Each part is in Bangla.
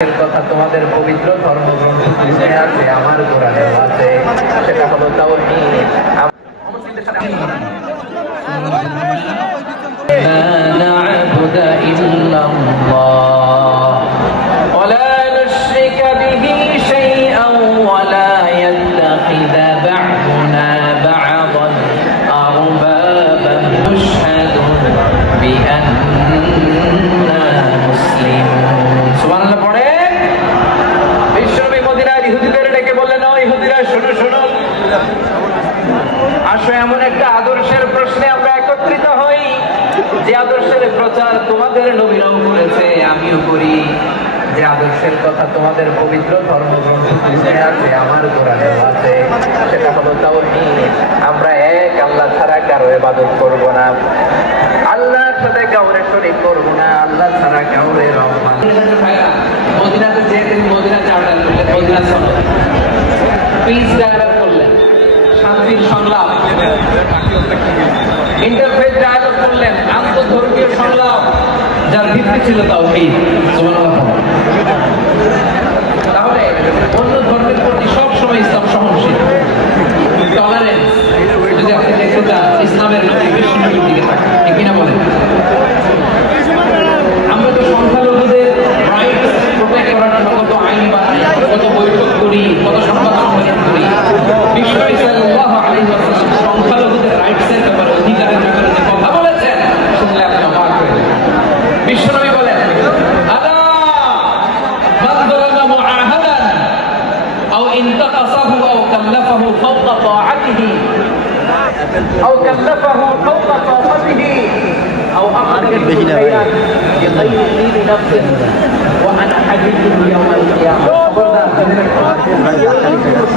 কথা তোমাদের পবিত্র ধর্মগ্রন্থে আছে, আমার কোরআনে আছে, সেটা হলো তাওহীদ। লা না'বুদু ইল্লাল্লাহ ওয়া লা নুশরিকা বিহি শাইআন ওয়া লা ইয়াত্তাখিযা বা'দুনা বা'দান আরবাবান নাশহাদু বিআন্না মুসলিমুন। সুবহানাল্লাহ পড়ে বিশ্বনবী মদিনার ইহুদিদের ডেকে বললেন, ও ইহুদিরা শোনো শোনো, আসো এমন একটা আদর্শের প্রশ্নে আমরা একত্রিত হই যে আদর্শের প্রচার তোমাদের নবীরাও করেছে, আমিও করি, যে আদর্শের কথা তোমাদের পবিত্র ধর্মগ্রন্থে আছে, আমার কোরআনে আছে, সেটা হলো তাওহীদ। আমরা এক আল্লাহ ছাড়া কারো ইবাদত করব না, আল্লাহর সাথে কাউরে শরীক করব না, আল্লাহ ছাড়া কাউরে রহমান। মদিনাতে যে তিনি মদিনা চার্টার করলেন, মদিনা সনদ, পিস ডায়ালগ করলেন, শান্তির সংলাপ, ইন্টারফেস ডায়ালগ করলেন, আন্তঃধর্মীয় সংলাপ, যার ভিত্তি ছিল তাওহীদ। সুবহানাল্লাহ। তাহলে অন্য ধর্মের প্রতি সবসময় ইসলাম সহনশীল, টলারেন্স। যদি আপনি দেখতে চান ইসলামের নবী বিশ্বনবীর দিকে তাকান, ঠিক কিনা বলেন? আমরা তো সংখ্যালঘুদের রাইট প্রোটেক্ট করার জন্য কত আইন বানাই, কত বৈঠক করি, কত সংবাদ সম্মেলন করি। বিশ্বনবী সাল্লাল্লাহু আলাইহি ওয়াসাল্লাম সংখ্যালঘুদের রাইটসের ব্যাপারে, অধিকারের ব্যাপারে যে কথা বলেছেন, শুনলে আপনি অবাক হয়ে যাবেন। বিশ্বনবী বলেন, আলা মান যালামা মুআহাদান আও ইনতাকাসাহু আও কাল্লাফাহু ফাওকা তাআতিহি আও কাল্লাফাহু ফাওকা তাআতিহি আও আখরাজা বিশাইআন বিগাইরি দীনি নাফসিন ওয়া আনা হাদিথুহু ইয়াওমাল কিয়ামাহ।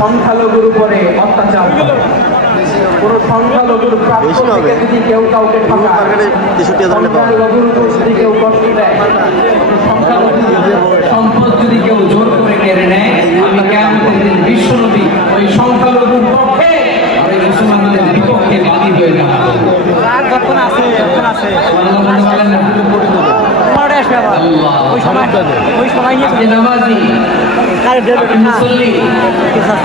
সংখ্যালঘুর উপরে অত্যাচার করে, কোন সংখ্যালঘুর প্রাপ্য থেকে যদি কেউ কাউকে ঠকায়, সংখ্যালঘুর উপর যদি কেউ কষ্ট দেয়, সংখ্যালঘুর সম্পদ যদি কেউ জোর করে কেড়ে নেয়, আমি কিয়ামতের দিন বিশ্বনবী ওই সংখ্যালঘুর পক্ষে আর ওই মুসলমানদের বিপক্ষে বাদী হয়ে যাবে। আপনি নামাজি, আপনি মুসল্লি,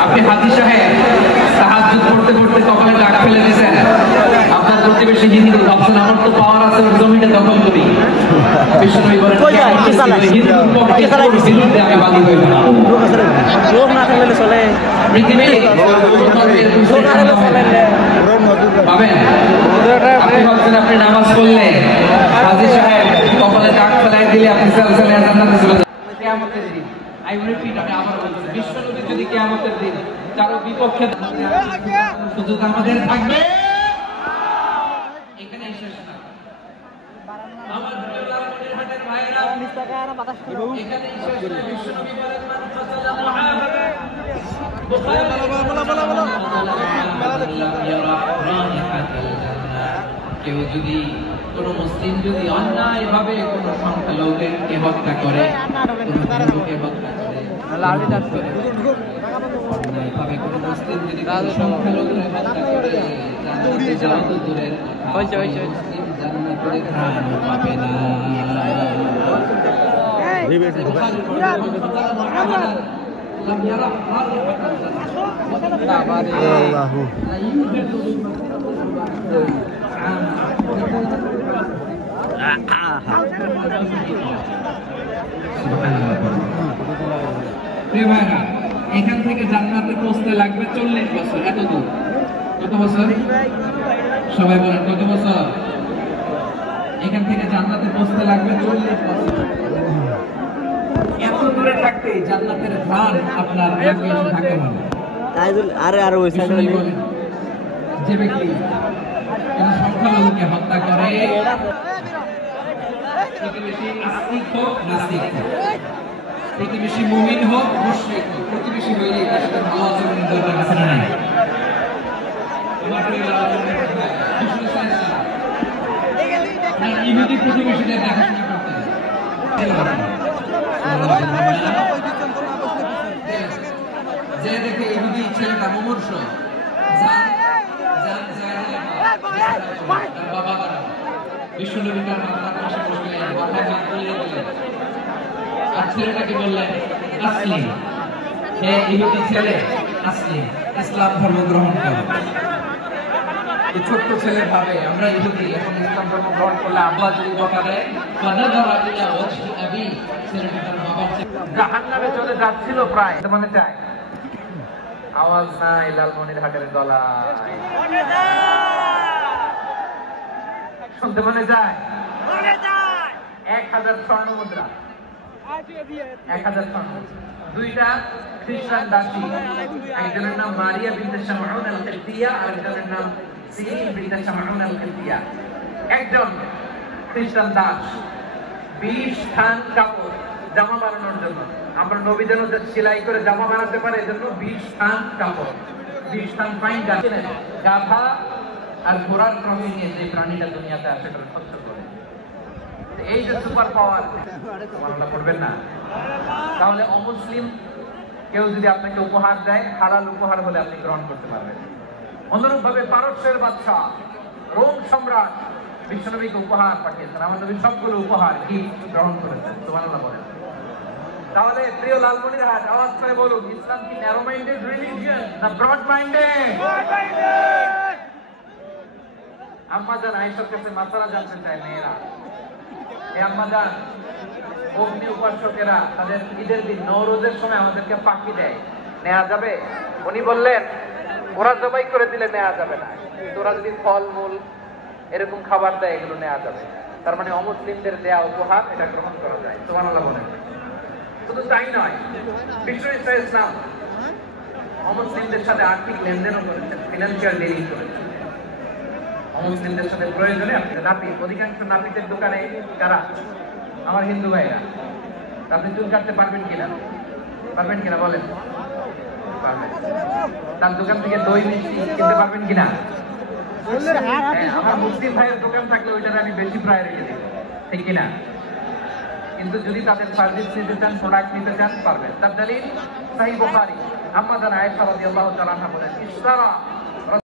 আপনি হাজি সাহেব, তাহাজ্জুদ পড়তে পড়তে কপালে ডাক ফেলে দিয়েছেন, আপনার প্রতিবেশী হিন্দু, ভাবছেন আমার তো পাওয়ার আছে, ওর জমিটা দখল করি। বিশ্বনবী বলেন, হিন্দুর পক্ষে বিরুদ্ধে আমি বাদী হইব না। পাবেন? আপনি ভাবছেন আপনি নামাজ পড়লে, হাজি সাহেব কপালে ডাক ফেলাই দিলে আপনি সালসালে জান্নাতে চলে যাবেন। কিয়ামতের দিন, আই রিপিট, আমি আবার বলছি, বিশ্বনবী যদি কিয়ামতের দিন কারো বিপক্ষে সুযোগ আমাদের থাকবে, এখানে শেষ না। আমার প্রিয় লালমনিরহাটের ভাইরা, এখানে শেষ না। বিশ্বনবী বলেন, মান ফাসালা মুআহাদা বুখারী কেউ যদি, কোন মুসলিম যদি অন্যায় ভাবে কোন সংখ্যালঘুকে হত্যা করে, হিন্দুকে হত্যা করে, অন্যায় ভাবে কোন মুসলিম যদি সংখ্যালঘুকে হত্যা করে, জান্নাতে যাওয়া তো দূরের কথা, মুসলিম জান্নাতের ঘ্রাণ পাবে না। এখান থেকে জান্নাতে পৌঁছতে লাগবে 40 বছর। এত দূর, কত বছর? সবাই বলেন কত বছর? এখান থেকে জান্নাতে পৌঁছতে লাগবে 40 বছর। এত দূরে থাকতে জান্নাতের ঘ্রাণ আপনার নাকে এসে থাকে মানে। আরে ওই সাইডে বলেন, যে ব্যক্তি কোন সংখ্যালঘুকে হত্যা করে, প্রতিবেশী আস্তিক হোক নাস্তিক হোক, প্রতিবেশী মুমিন হোক মুশরিক হোক, প্রতিবেশী হইলে তার সাথে ভালো আচরণের দরকার আছে না নাই? ইহুদি প্রতিবেশীদের দেখাশোনা করতে যে দেখে ইহুদি ছেলেটা মুমূর্ষ, বিশ্বনবী তার মাথার পাশে বসলেন, মাথায় হাত বুলিয়ে দিলেন, আর ছেলেটাকে বললেন আসলিম, হে ইহুদি ছেলে আসলিম, ইসলাম ধর্ম গ্রহণ করো। এই ছোট্ট ছেলে ভাবে আমরা ইহুদি, এখন ইসলাম ধর্ম গ্রহণ করলে আব্বা যদি বকা দেয়, ফানাযারা ইলা ওয়াজহি আবি, ছেলেটা তার বাবার জাহান্নামে চলে যাচ্ছিল প্রায়। মানে চাই আওয়াজ নাই লালমনিরহাটের গলায়, শুনতে মনে যায় 1000 স্বর্ণ মুদ্রা, 1000 স্বর্ণ। দুইটা খ্রিস্টান দাসী, একজনের নাম মারিয়া বিনতে শামউন আল-কিবতিয়া, আরেকজনের নাম সিরিন বিনতে শামউন আল-কিবতিয়া। একজন খ্রিস্টান দাস 20 খান কাপড় জামা বানানোর জন্য, আমরা নবী যেন সেলাই করে জামা বানাতে পারে এজন্য 20 খান কাপড়, 20 খান ফাইন গাধা আর ঘোড়ার ক্রমে নিয়ে যে প্রাণীটা দুনিয়াতে আসে সেটা সহ্য করে। এই যে সুপার পাওয়ার, সুবহানাল্লাহ পড়বেন না? তাহলে অমুসলিম কেউ যদি আপনাকে উপহার দেয়, হালাল উপহার হলে আপনি গ্রহণ করতে পারবেন। অনুরূপ ভাবে পারস্যের বাদশা রোম সম্রাট বিশ্বনবীকে উপহার পাঠিয়েছেন, আমার নবী সবগুলো উপহার গিফট গ্রহণ করেছেন। সুবহানাল্লাহ বলেন। তাহলে প্রিয় লালমনিরহাট, আওয়াজ করে বলুন, ইসলাম কি ন্যারো মাইন্ডেড রিলিজিয়ন না ব্রড মাইন্ডেড? আম্মাজান আয়েশার কাছে মাসালা জানতে চায় মেয়েরা, এই আম্মাজান অগ্নি উপাসকেরা তাদের ঈদের দিন নওরোজের সময় আমাদেরকে পাখি দেয়, নেওয়া যাবে? উনি বললেন ওরা জবাই করে দিলে নেওয়া যাবে না, তোরা যদি ফলমূল এরকম খাবার দেয় এগুলো নেওয়া যাবে। তার মানে অমুসলিমদের দেয়া উপহার এটা গ্রহণ করা যায়। সুবহানাল্লাহ বলেন। শুধু তাই নয়, বিশ্ব ইসলাম অমুসলিমদের সাথে আর্থিক লেনদেনও করেছেন, ফিনান্সিয়াল ডিলিং করেছেন। অমুসলিমদের সাথে প্রয়োজনে আপনি নাপিত, অধিকাংশ নাপিতের দোকানে কারা? আমার হিন্দু ভাইরা। আপনি চুল কাটতে পারবেন কিনা? পারবেন কিনা বলেন? পারবেন। তার দোকান থেকে দই মিষ্টি কিনতে পারবেন কিনা? আমার মুসলিম ভাইয়ের দোকান থাকলে ওইটার আমি বেশি প্রায়োরিটি দিই, ঠিক কিনা? কিন্তু যদি তাদের সার্ভিস নিতে চান, প্রোডাক্ট নিতে চান, পারবেন। তার দলিল সহিহ বুখারী, আম্মা জান আয়েশা রাদিয়াল্লাহু তাআলা বলেন, ইশতারা